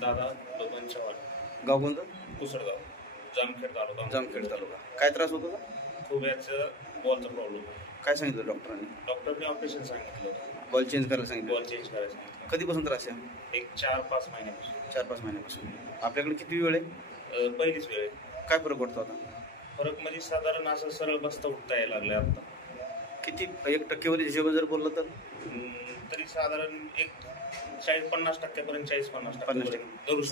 दादा बबन चव्हाण. गाव कोणतं? कुसळगाव, जामखेड तालुका. जामखेड तालुका. काय त्रास होतो का? खुब्याचं बॉलचा प्रॉब्लेम. काय सांगितलं डॉक्टरांनी? डॉक्टरने ऑपरेशन सांगितलं होतं. बॉल चेंज करायला सांगितलं. बॉल चेंज करायला सांगितलं. कधीपासून त्रास आहे? एक 4-5 महिन्यापासून. 4-5 महिन्यापासून. आपल्याकडे किती वेळ आहे? पहिलीच वेळ. काय फरक पडतो आता? फरक म्हणजे साधारण असं सरळ बसता उठता यायला लागले आता. किती 1% हिशोब जर बोललं तर तरी साधारण एक 40-50% पर्यंत 40-50%.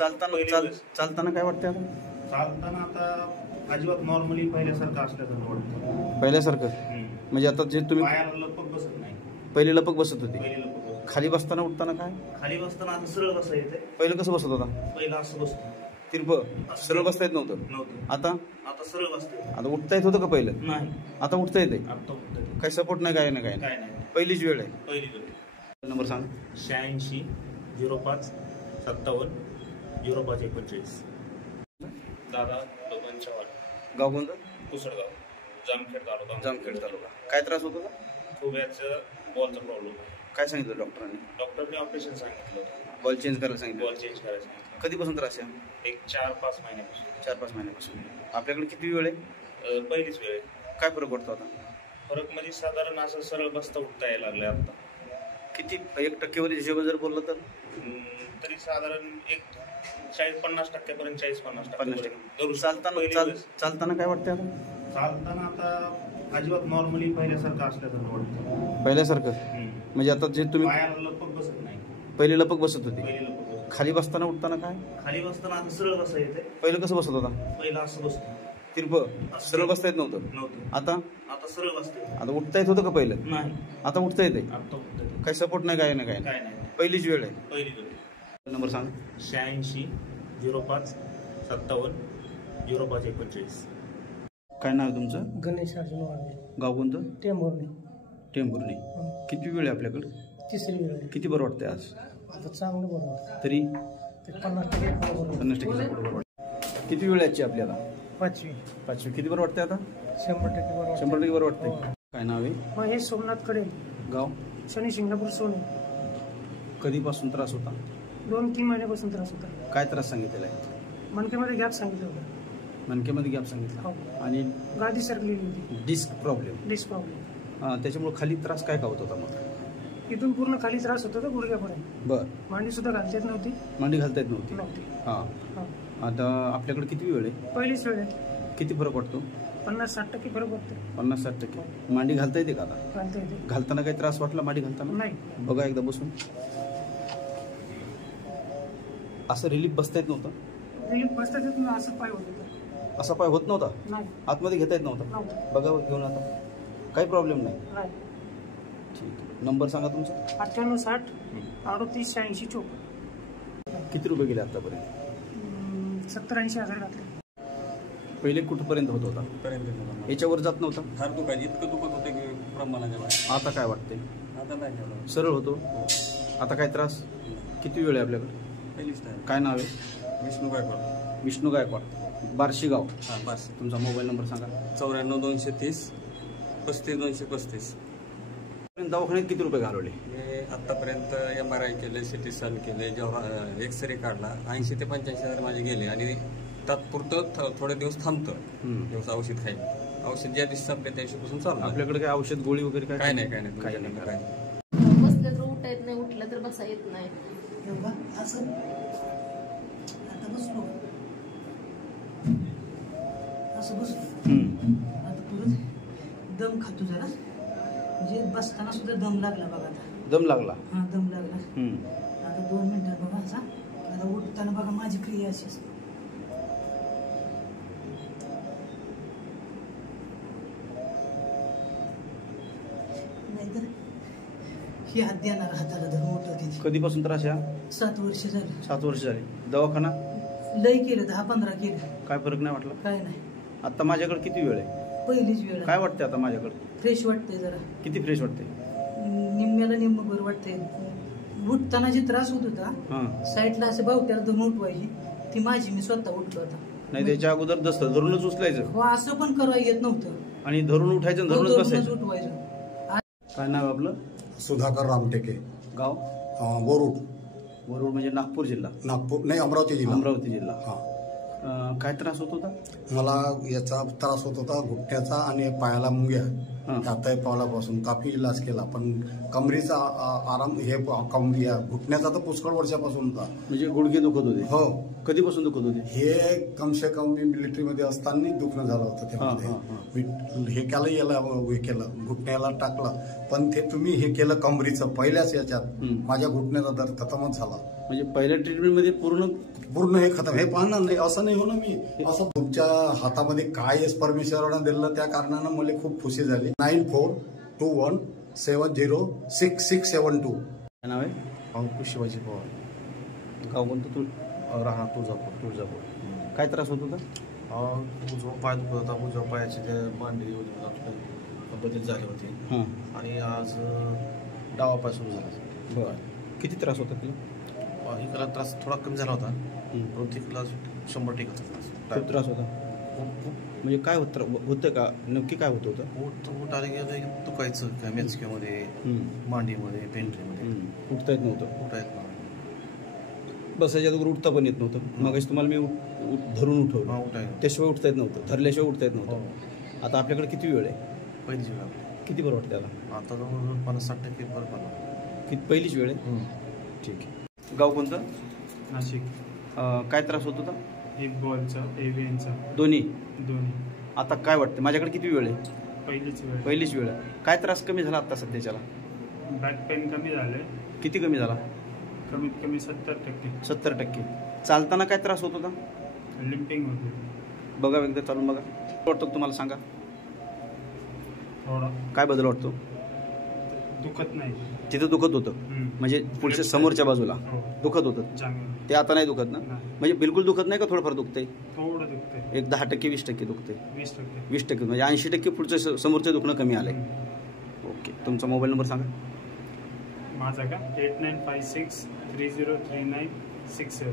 चालताना काय वाटतं आता? चालताना आता अजिबात नॉर्मली पहिल्यासारखं असल्यासारखं वाटतं. पहिल्यासारखं म्हणजे आता जे तुम्ही पायाला लपक बसत नाही. पहिले लपक बसत होती. पहिली लपक बसत. खाली बसताना उठताना काय? खाली बसताना आता सरळ बसता येते. पहिलं कसं बसत होता? पहिला असं बसतो. तिरप सरळ बसता येत नव्हतं. आता सरळ बसते. आता उठता येत होतं का पहिलं? नाही. आता उठता येते. काही सपोर्ट नाही, काय नाही, काय नाही. पहिलीच वेळ आहे. पहिली वेळ. नंबर सांग. 86 05 57 05 41. दादा बबन चव्हाण. गाव कोणतं? कुसळगाव, जामखेड तालुका. जामखेड तालुका. काय त्रास होतो का? खुब्याचं बॉलचा प्रॉब्लेम. काय सांगितलं डॉक्टरांनी? डॉक्टरने ऑपरेशन सांगितलं होतं. बॉल चेंज करायला सांगितलं. बॉल चेंज करायला सांगितलं. कधीपासून त्रास आहे? एक 4-5 महिन्यापासून. 4-5 महिन्यापासून. आपल्याकडे किती वेळ आहे? पहिलीच वेळ. काय फरक पडतो आता? फरक म्हणजे साधारण असं सरळ बसता उठता यायला लागले आता. किती 1% हिशोब जर बोललं तर तरी साधारण एक 40-50% पर्यंत 40-50%. चालताना काय वाटतं आता? चालताना आता अजिबात नॉर्मली पहिल्यासारखं असल्यासारखं वाटतं. पहिल्यासारखं म्हणजे आता जे तुम्ही पायाला लपक बसत नाही. पहिले लपक बसत होती. पहिली लपक बसत. खाली बसताना उठताना काय? खाली बसताना आता सरळ बसता येते. पहिलं कसं बसत होता? पहिला असं बसतो. तिरप सरळ बसता येत नव्हतं. आता सरळ बसते. आता उठता येत होतं का पहिलं? नाही. आता उठता येते. काही सपोर्ट नाही, काय नाही, काय नाही. पहिलीच वेळ आहे. पहिली वेळ. नंबर सांग. 86 05 57 05 41. काय नाव आहे तुमचं? गणेश अर्जुन वाघे. गाव कोणतं? टेंभुर्णी. टेंभुर्णी. किती वेळ आहे आपल्याकडे? तिसरी वेळ आहे. किती बरं वाटतंय आज? आता चांगलं बरं वाटतं. तरी 50% 50% बरोबर वाटतं. किती वेळ याची आपली आता? पाचवी. किती बरं वाटतंय आता? 100% बरं. 100% बरं वाटतंय. काय नाव आहे? महेश सोमनाथ कडे. गाव? शनी शिंगणापूर सोने. कधीपासून त्रास होता? 2-3 महिन्यापासून त्रास होता. काय त्रास सांगितलेला आहे? मणक्यामध्ये गॅप सांगितलं होतं. मणक्यामध्ये गॅप सांगितला. आणि गादी सरकलेली होती. Disc problem. त्याच्यामुळे खाली त्रास काय का होत होता? मग इथून पूर्ण खाली त्रास होत होता गुडघ्यापर्यंत. बर. मांडी सुद्धा घालता येत नव्हती. मांडी घालता येत नव्हती. आता आपल्याकडे किती वेळ आहे? पहिलीच वेळ आहे. किती फरक पडतो? 50-60% फरक पडतो. 50-60%. मांडी घालता येते का आता? घालता येते. घालताना काही त्रास वाटला मांडी घालताना? नाही. बघा एकदा बसून. असं रिलीफ बसता येत नव्हतं? रिलीफ बसता येत नव्हतं. असं पाय होत होता. असा पाय होत नव्हता? नाही. आतमध्ये घेता येत नव्हता? बघा घेऊन आता. काही प्रॉब्लेम नाही. ठीक आहे. नंबर सांगा तुमचा. 98 60 38 86 54. किती रुपये गेले आतापर्यंत? 70-80 हजार घातले. पहिले कुठपर्यंत होत होता? याच्यावर जात नव्हता? फार दुखायचं, इतकं दुखत होते की प्रमाणाच्या बाहेर. आता काय वाटते? आता नाही. सरळ होतो. आता काय त्रास? किती वेळ आहे आपल्याकडे? पहिलीच टाइम. काय नाव आहे? विष्णू गायकवाड. विष्णू गायकवाड. बार्शी गाव. हां, बार्शी. तुमचा मोबाईल नंबर सांगा. 94 230 35 235. दवाखान्यात किती रुपये घालवले? आतापर्यंत MRI केले, CT स्कॅन केले, जेव्हा एक्सरे काढला 80 ते 85 हजार माझे गेले. आणि तात्पुरतं थोडे दिवस थांबतं, दिवस औषध खाईल. औषध ज्या दिवशी संपले त्या दिवशीपासून चालू. आपल्याकडे काय औषध गोळी वगैरे काय नाही. बसलं तर उठता येत नाही, उठलं तर बसा येत नाही. असं आता बसलो. असं बसलो. आता परत दम खातो जरा. म्हणजे बसताना सुद्धा दम लागला बघा. आता दम लागला? हा, दम लागला. आता 2 मिनिटात बघा. असा आता उठताना बघा माझी क्रिया अशी असते. नाहीतर ही हात देणार हाताला धरून उठवते. कधीपासून त्रास या? 7 वर्ष झाली. 7 वर्ष झाली. दवाखाना लय केलं, 10-15 केलं. काय फरक नाही वाटला? काय नाही. आता माझ्याकडे किती वेळ आहे? पहिलीच वेळ. काय वाटते आता माझ्याकडे? फ्रेश वाटतंय जरा. किती फ्रेश वाटते? निम्म्याला निम्म बरं वाटतंय. उठताना जे त्रास होत होता, साईडला असं बावट्याला धरून उठवायची, ती माझी मी स्वतः उठलो. आता नाही, त्याच्या अगोदर दस्त धरूनच उचलायचं. हो, असं पण करायला येत नव्हतं. आणि धरून उठायचं, धरूनच बसायचं. उठवायचं. काय नाव आपलं? सुधाकर रामटेके. गाव? बोरूड. वरुड म्हणजे नागपूर जिल्हा, नागपूर नाही, अमरावती जिल्हा. अमरावती जिल्हा. हा. काय त्रास होत होता? मला याचा त्रास होत होता घुटण्याचा आणि पायाला मुंग्या. हाताय पावलापासून काफी इलाज केला, पण कमरीचा आराम हे घुटण्याचा तर पुष्कळ वर्षापासून होता. म्हणजे गुडघे दुखत होते? हो. कधीपासून दुखत होते? हे कमसे कम मी मिलिटरीमध्ये असताना दुखणं झालं होतं त्यामध्ये. हे केलं, याला हे केलं, घुटण्याला टाकलं, पण ते तुम्ही हे केलं कमरीचं पहिल्याच याच्यात, माझ्या घुटण्याचा दर खतमच झाला. म्हणजे पहिल्या ट्रीटमेंटमध्ये पूर्ण हे खतम. हे पाहणार नाही असं नाही होणं. मी असं तुमच्या हातामध्ये काय परमेश्वरानं दिलं त्या कारणानं मला खूप खुशी झाली. 9421706672. काय नाव आहे? अंकुश शिवाजी पवार, गाव कोणतं? राहणार तुळजापूर. काय त्रास होत होता? उजवा पाय दुखत होता. उजव्या पायाचे जे मांडी बदल झाले होते आणि आज डावा पाय सुरू झाला. बरं. किती त्रास होता तुला? इकडला त्रास थोडा कमी झाला होता, परंतु इकडला 100% खूप त्रास होता. म्हणजे काय होतं का नक्की? काय होत होतं? ऊट आले गेले दुखायचं काय मेचक्यामध्ये, मांडीमध्ये, पेंट्रीमध्ये. उठता येत नव्हतं? उठता येत नव्हतं. बसायच्या अगोदर उठता पण येत नव्हतं? मगाशी तुम्हाला मी धरून उठवलं, त्याशिवाय उठता येत नव्हतं, धरल्याशिवाय उठता येत नव्हतं. आता आपल्याकडे किती वेळ आहे? पहिलीच वेळ. किती बरं वाटतं त्याला? आता जवळ 50-60% बरं पडलं. किती पहिलीच वेळ आहे? ठीक आहे. गाव कोणतं? नाशिक. काय त्रास होत होता? एक बॉलचा, एव्हीएनचा. दोन्ही? आता काय वाटतं? माझ्याकडे किती वेळ आहे? पहिलीच वेळ. काय त्रास कमी झाला आता सध्याच्याला? बॅक पेन कमी झाले. किती कमी झाला? कमीत कमी 70%. 70%. चालताना काय त्रास होत होता? लिम्पिंग होते. बघा एकदा चालून बघा. वाटतं तुम्हाला सांगा, थोडा काय बदल वाटतो? दुखत नाही. तिथं दुखत होतं म्हणजे पुढच्या समोरच्या बाजूला दुखत होतं, ते आता नाही दुखत ना? म्हणजे बिलकुल दुखत नाही का? थोडंफार दुखतंय? थोडं दुखतंय. एक 10% 20% दुखतंय? 20% म्हणजे 80% पुढचं समोरचं दुखणं कमी आलंय. ओके. तुमचा मोबाईल नंबर सांगा. माझा का? 8956303967.